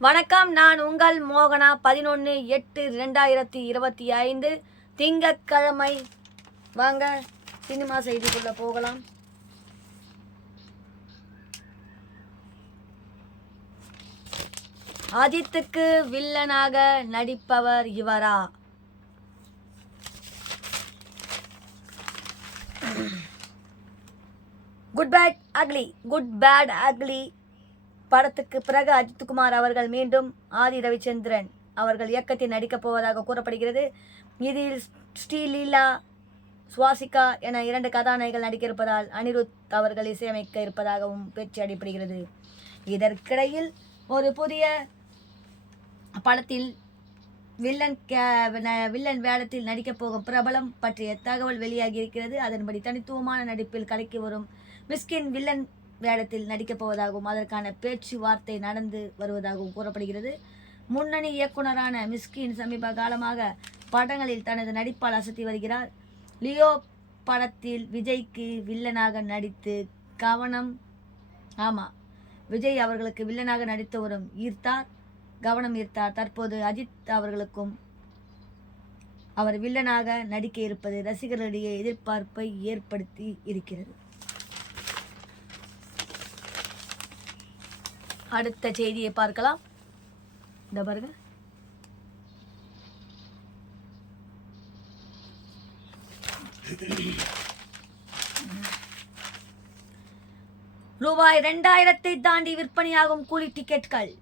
வணக்கம், நான் உங்கள் மோகனா. 11/8/2025 திங்கட்கிழமை. வாங்க சினிமா செய்திக்குள்ள போகலாம். அஜித்துக்கு வில்லனாக நடிப்பவர் இவரா? குட் பேட் அக்லி படத்துக்கு பிறகு அஜித்குமார் அவர்கள் மீண்டும் ஆதி ரவிச்சந்திரன் அவர்கள் இயக்கத்தில் நடிக்கப் போவதாக கூறப்படுகிறது. இதில் ஸ்ரீலீலா, சுவாசிகா என 2 கதாநாயகிகள் நடிக்க இருப்பதால் அனிருத் அவர்கள் இசையமைக்க இருப்பதாகவும் பேச்சு அடிப்படுகிறது. இதற்கிடையில் ஒரு புதிய படத்தில் வில்லன் வேடத்தில் நடிக்கப் போகும் பிரபலம் பற்றிய தகவல் வெளியாகி இருக்கிறது. அதன்படி தனித்துவமான நடிப்பில் கலைக்கு வரும் மிஸ்கின் வில்லன் வேடத்தில் நடிக்கப் போவதாகவும் அதற்கான பேச்சுவார்த்தை நடந்து வருவதாகவும் கூறப்படுகிறது. முன்னணி இயக்குனரான மிஸ்கின் சமீப காலமாக படங்களில் தனது நடிப்பால் அசத்தி வருகிறார். லியோ படத்தில் விஜய்க்கு வில்லனாக நடித்து விஜய் அவர்களுக்கு வில்லனாக நடித்தவரும் கவனம் ஈர்த்தார். தற்போது அஜித் அவர்களுக்கும் அவர் வில்லனாக நடிக்க இருப்பது ரசிகர்களிடையே எதிர்பார்ப்பை ஏற்படுத்தி இருக்கிறது. அடுத்த செய்தியை பார்க்கலாம். இந்த பாருங்க. ரூபாய் 2000 தாண்டி விற்பனையாகும் கூலி டிக்கெட்கள்.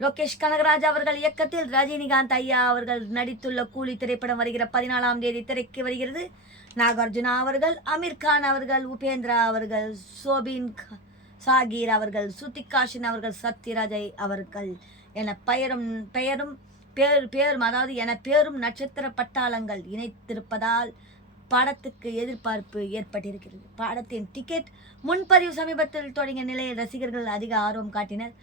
லோகேஷ் கனகராஜ் அவர்கள் இயக்கத்தில் ரஜினிகாந்த் ஐயா அவர்கள் நடித்துள்ள கூலி திரைப்படம் வருகிற 14ஆம் தேதி திரைக்கு வருகிறது. நாகார்ஜுனா அவர்கள், அமீர் கான் அவர்கள், உபேந்திரா அவர்கள், சோபின் சாகீர் அவர்கள், சுத்திகாஷின் அவர்கள், சத்யராஜை அவர்கள் என பேரும் நட்சத்திர பட்டாளங்கள் இணைத்திருப்பதால் படத்துக்கு எதிர்பார்ப்பு ஏற்பட்டிருக்கிறது. படத்தின் டிக்கெட் முன்பதிவு சமீபத்தில் தொடங்கிய நிலையில் ரசிகர்கள் அதிக ஆர்வம் காட்டினர்.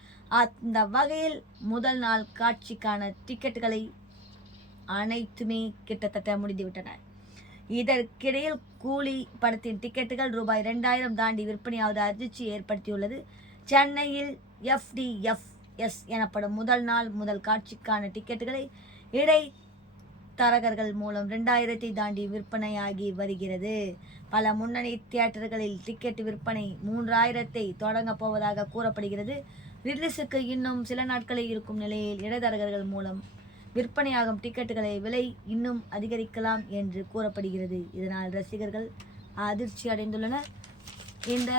அந்த வகையில் முதல் நாள் காட்சிக்கான டிக்கெட்டுகளை அனைத்துமே கிட்டத்தட்ட முடிந்துவிட்டன. இதற்கிடையில் கூலி படத்தின் டிக்கெட்டுகள் ரூபாய் 2000 தாண்டி விற்பனையாவது அதிர்ச்சி ஏற்படுத்தியுள்ளது. சென்னையில் FDFS எனப்படும் முதல் காட்சிக்கான டிக்கெட்டுகளை இடைத்தரகர்கள் மூலம் 2000 தாண்டி விற்பனையாகி வருகிறது. பல முன்னணி தியேட்டர்களில் டிக்கெட் விற்பனை 3000 தொடங்க போவதாக கூறப்படுகிறது. ரிலீஸுக்கு இன்னும் சில நாட்களே இருக்கும் நிலையில் இடைத்தரகர்கள் மூலம் விற்பனையாகும் டிக்கெட்டுகளை விலை இன்னும் அதிகரிக்கலாம் என்று கூறப்படுகிறது. இதனால் ரசிகர்கள் அதிர்ச்சி அடைந்துள்ளனர். இந்த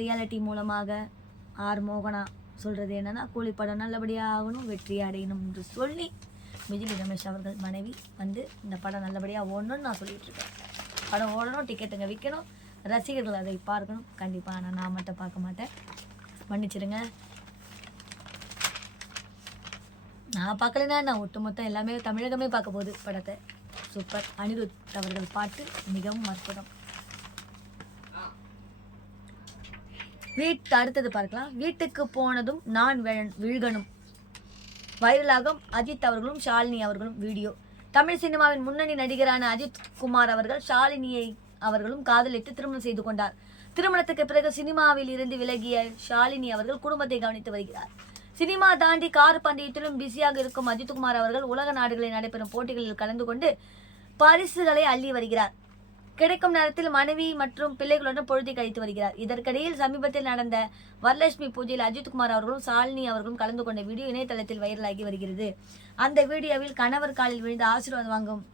ரியாலிட்டி மூலமாக மோகனா சொல்கிறது என்னன்னா, கூலி படம் நல்லபடியாக ஆகணும், வெற்றி அடையணும் என்று சொல்லி மிஜிலி ரமேஷ் அவர்கள் மனைவி இந்த படம் நல்லபடியாக ஓடணும்னு நான் சொல்லிட்டு இருக்கேன். படம் ஓடணும், டிக்கெட்டுங்க விற்கணும், ரசிகர்கள் அதை பார்க்கணும். கண்டிப்பாக நான் மட்டும் பார்க்க மாட்டேன், மன்னிச்சிடுங்க. நான் பார்க்கலனா நான் ஒட்டுமொத்தம் எல்லாமே தமிழகமே பார்க்க போகுது படத்தை. சூப்பர். அனிருத் அவர்கள் பாட்டு மிகவும் அற்புதம். அடுத்தது பார்க்கலாம். வீட்டுக்கு போனதும் நான் விழுகணும். வைரலாகும் அஜித் அவர்களும் ஷாலினி அவர்களும் வீடியோ. தமிழ் சினிமாவின் முன்னணி நடிகரான அஜித் குமார் அவர்கள் ஷாலினியை அவர்களும் காதலித்து திருமணம் செய்து கொண்டார். திருமணத்துக்கு பிறகு சினிமாவில் இருந்து விலகிய ஷாலினி அவர்கள் குடும்பத்தை கவனித்து வருகிறார். சினிமா தாண்டி கார் பந்தயத்திலும் பிஸியாக இருக்கும் அஜித்குமார் அவர்கள் உலக நாடுகளில் நடைபெறும் போட்டிகளில் கலந்து கொண்டு பரிசுகளை அள்ளி வருகிறார். கிடைக்கும் நேரத்தில் மனைவி மற்றும் பிள்ளைகளுடன் பொழுதை கழித்து வருகிறார். இதற்கிடையில் சமீபத்தில் நடந்த வரலட்சுமி பூஜையில் அஜித்குமார் அவர்களும் ஷாலினி அவர்களும் கலந்து கொண்ட வீடியோ இணையதளத்தில் வைரலாகி வருகிறது. அந்த வீடியோவில் கணவர் காலில் விழுந்து ஆசீர்வாதம்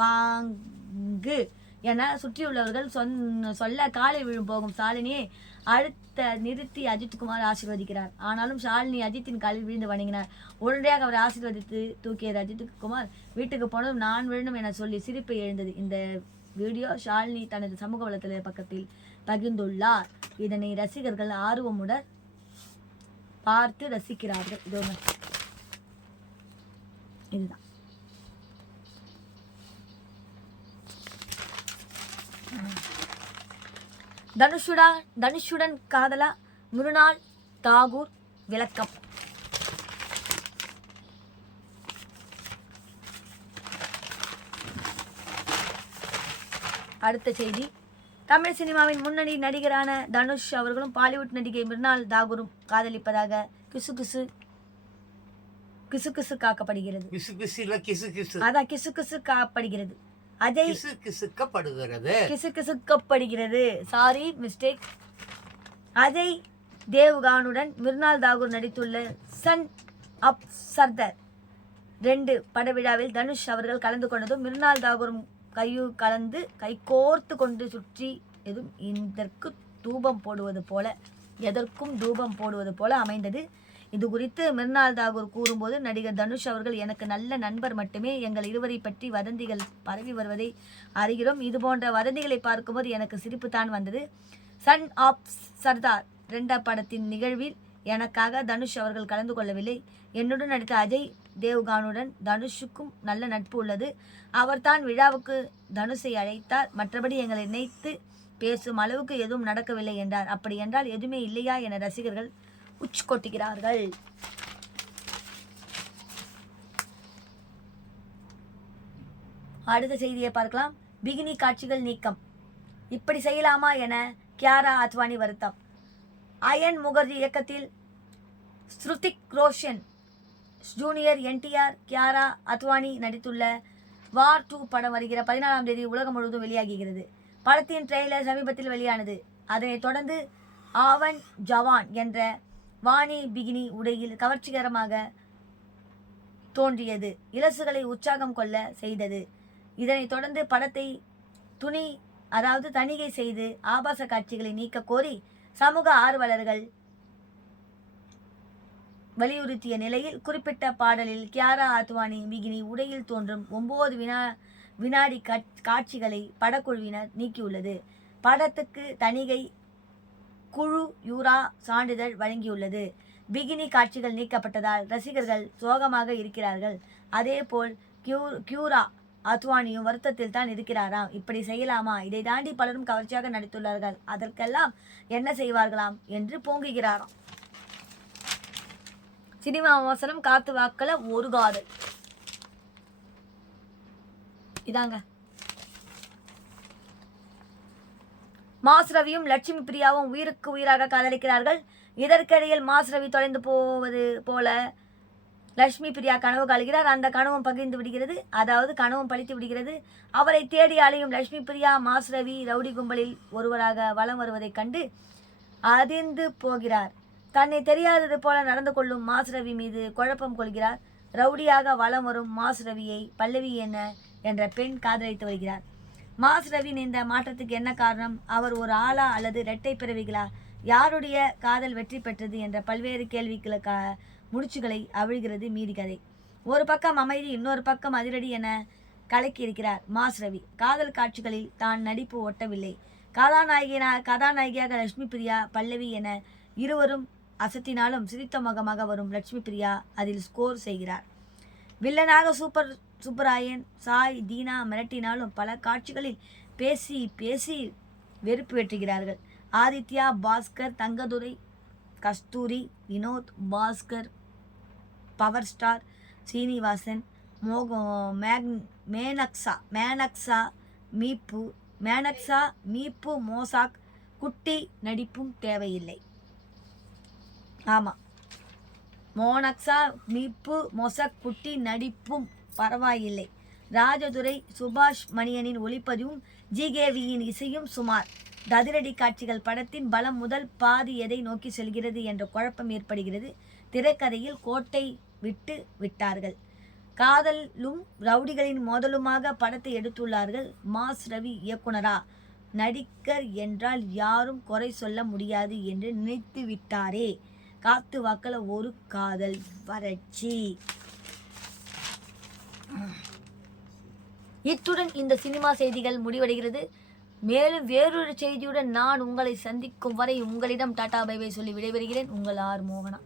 வாங்கு என சுற்றியுள்ளவர்கள் சொல்ல காலில் விழும் போகும் ஷாலினியை நிறுத்தி அஜித்குமார் ஆசீர்வதிக்கிறார். ஆனாலும் ஷாலினி அஜித்தின் காலில் விழுந்து வணங்கினார். உடனடியாக அவர் ஆசீர்வதித்து தூக்கியது அஜித்குமார் வீட்டுக்கு போனதும் நான் விழுணும் என சொல்லி சிரிப்பு எழுந்தது. இந்த வீடியோ ஷாலினி தனது சமூக வலைதள பக்கத்தில் பகிர்ந்துள்ளார். இதனை ரசிகர்கள் ஆர்வமுடன் பார்த்து ரசிக்கிறார்கள். இதுதான். தனுஷுடன் காதலா முருனால் தாகூர் விளக்கம். அடுத்த செய்தி. தமிழ் சினிமாவின் முன்னணி நடிகரான தனுஷ் அவர்களும் பாலிவுட் நடிகை மிருனால் தாகூரும் காதலிப்பதாக கிசுகிசு கிசுகிசு காக்கப்படுகிறது. கிசு கிசு இல்ல கிசு கிசு. அதான் கிசுகிசு காக்கப்படுகிறது. அஜய் கிசு கிசுக்கப்படுகிறது. கிசுகிசுக்கப்படுகிறது. Sorry mistake. அஜய் தேவ்கானுடன் மிர்னால் தாகூர் நடித்துள்ள சன் ஆப் சர்தார் 2 பட விழாவில் தனுஷ் அவர்கள் கலந்து கொண்டதும் மிர்னால் தாகூரும் கலந்து கைகோர்த்து கொண்டு சுற்றி இதற்கு தூபம் போடுவது போல எதற்கும் தூபம் போடுவது போல அமைந்தது. இது குறித்து மிர்னால் தாகூர் கூறும்போது, நடிகர் தனுஷ் அவர்கள் எனக்கு நல்ல நண்பர் மட்டுமே. எங்கள் இருவரை பற்றி வதந்திகள் பரவி வருவதை அறிகிறோம். இது போன்ற வதந்திகளை பார்க்கும்போது எனக்கு சிரிப்பு தான் வந்தது. சன் ஆப் சர்தார் 2 படத்தின் நிகழ்வில் எனக்காக தனுஷ் அவர்கள் கலந்து கொள்ளவில்லை. என்னுடன் நடித்த அஜய் தேவ்கானுடன் தனுஷுக்கும் நல்ல நட்பு உள்ளது. அவர்தான் விழாவுக்கு தனுஷை அழைத்தார். மற்றபடி எங்களை இணைத்து பேசும் அளவுக்கு எதுவும் நடக்கவில்லை என்றார். அப்படி என்றால் எதுவுமே இல்லையா என ரசிகர்கள் உச்சு கொட்டுகிறார்கள். அடுத்த செய்தியை பார்க்கலாம். பிகினி காட்சிகள் நீக்கம், இப்படி செய்யலாமா என கியாரா அத்வானி வருத்தம். அயன் முகர்ஜி இயக்கத்தில் ஸ்ருதிக் ரோஷன், ஜூனியர் NTR, கியாரா அத்வானி நடித்துள்ள வார் 2 படம் வருகிற 14ஆம் தேதி உலகம் முழுவதும் வெளியாகிறது. படத்தின் ட்ரெய்லர் சமீபத்தில் வெளியானது. அதனைத் தொடர்ந்து ஆவன் ஜவான் என்ற வாணி பிகினி உடையில் கவர்ச்சிகரமாக தோன்றியது. இலசுகளை உற்சாகம் கொள்ள செய்தது. இதனைத் தொடர்ந்து படத்தை தணிகை செய்து ஆபாச காட்சிகளை நீக்க கோரி சமூக ஆர்வலர்கள் வலியுறுத்திய நிலையில் குறிப்பிட்ட பாடலில் கியாரா அத்வானி பிகினி உடையில் தோன்றும் 9 வினாடி காட்சிகளை படக்குழுவினர் நீக்கியுள்ளது. படத்துக்கு தணிகை குழு யூரா சான்றிதழ் வழங்கியுள்ளது. பிகினி காட்சிகள் நீக்கப்பட்டதால் ரசிகர்கள் சோகமாக இருக்கிறார்கள். அதேபோல் கியூரா அத்வானியும் வருத்தத்தில் தான் இருக்கிறாராம். இப்படி செய்யலாமா? இதை தாண்டி பலரும் கவர்ச்சியாக நடித்துள்ளார்கள். அதற்கெல்லாம் என்ன செய்வார்களாம் என்று பொங்குகிறாராம். சினிமா விமர்சனம் காத்து வாக்கல ஒரு காதல். இதாங்க. மாஸ் ரவியும் லட்சுமி பிரியாவும் உயிருக்கு உயிராக காதலிக்கிறார்கள். இதற்கிடையில் மாஸ் ரவி தொலைந்து போவது போல லட்சுமி பிரியா கனவு காணுகிறார். அந்த கனவும் பகிர்ந்து விடுகிறது, அதாவது கனவும் பழித்து விடுகிறது. அவரை தேடி அலையும் லட்சுமி பிரியா மாஸ் ரவி ரவுடி கும்பலில் ஒருவராக வலம் வருவதைக் கண்டு அதிர்ந்து போகிறார். தன்னை தெரியாதது போல நடந்து கொள்ளும் மாஸ் ரவி மீது குழப்பம் கொள்கிறார். ரவுடியாக வலம் வரும் மாஸ் ரவியை பல்லவி என்ற பெண் காதலித்து வருகிறார். மாஸ் ரவியின் இந்த மாற்றத்துக்கு என்ன காரணம்? அவர் ஒரு ஆளா அல்லது இரட்டை பிறவிகளா? யாருடைய காதல் வெற்றி பெற்றது என்ற பல்வேறு கேள்விகளுக்கு முடிச்சுகளை அவிழ்கிறது மீதி கதை. ஒரு பக்கம் அமைதி, இன்னொரு பக்கம் அதிரடி என கலக்கியிருக்கிறார் மாஸ் ரவி. காதல் காட்சிகளில் தான் நடிப்பு ஒட்டவில்லை. கதாநாயகியாக லட்சுமி பிரியா பல்லவி என இருவரும் அசத்தினாலும் சிரித்த முகமாக வரும் லட்சுமி பிரியா அதில் ஸ்கோர் செய்கிறார். வில்லனாக சூப்பராயன், சாய், தீனா மிரட்டினாலும் பல காட்சிகளில் பேசி பேசி வெறுப்பு வெட்டுகிறார்கள். ஆதித்யா, பாஸ்கர், தங்கதுரை, கஸ்தூரி, வினோத், பாஸ்கர், பவர் ஸ்டார், சீனிவாசன், மேனக்ஸா, மீப்பு, மோசாக், குட்டி நடிப்பும் தேவையில்லை. ஆமாம், மோனக்ஸா, மீப்பு, மொசக், குட்டி நடிப்பும் பரவாயில்லை. ராஜதுரை, சுபாஷ் மணியனின் ஒளிப்பதிவும் GKVயின் இசையும் சுமார். அதிரடி காட்சிகள். படத்தின் பலம் முதல் பாதி எதை நோக்கி செல்கிறது என்ற குழப்பம் ஏற்படுகிறது. திரைக்கதையில் கோட்டை விட்டார்கள். காதலும் ரவுடிகளின் மோதலுமாக படத்தை எடுத்துள்ளார்கள். மாஸ் ரவி இயக்குனரா? நடிகர் என்றால் யாரும் குறை சொல்ல முடியாது என்று நினைத்து விட்டாரே. காத்து வாக்கல ஒரு காதல் வறட்சி. இத்துடன் இந்த சினிமா செய்திகள் முடிவடைகிறது. மேலும் வேறொரு செய்தியுடன் நான் உங்களை சந்திக்கும் வரை உங்களிடம் டாடா பை பை சொல்லி விடைபெறுகிறேன். உங்கள் ஆர் மோகனா.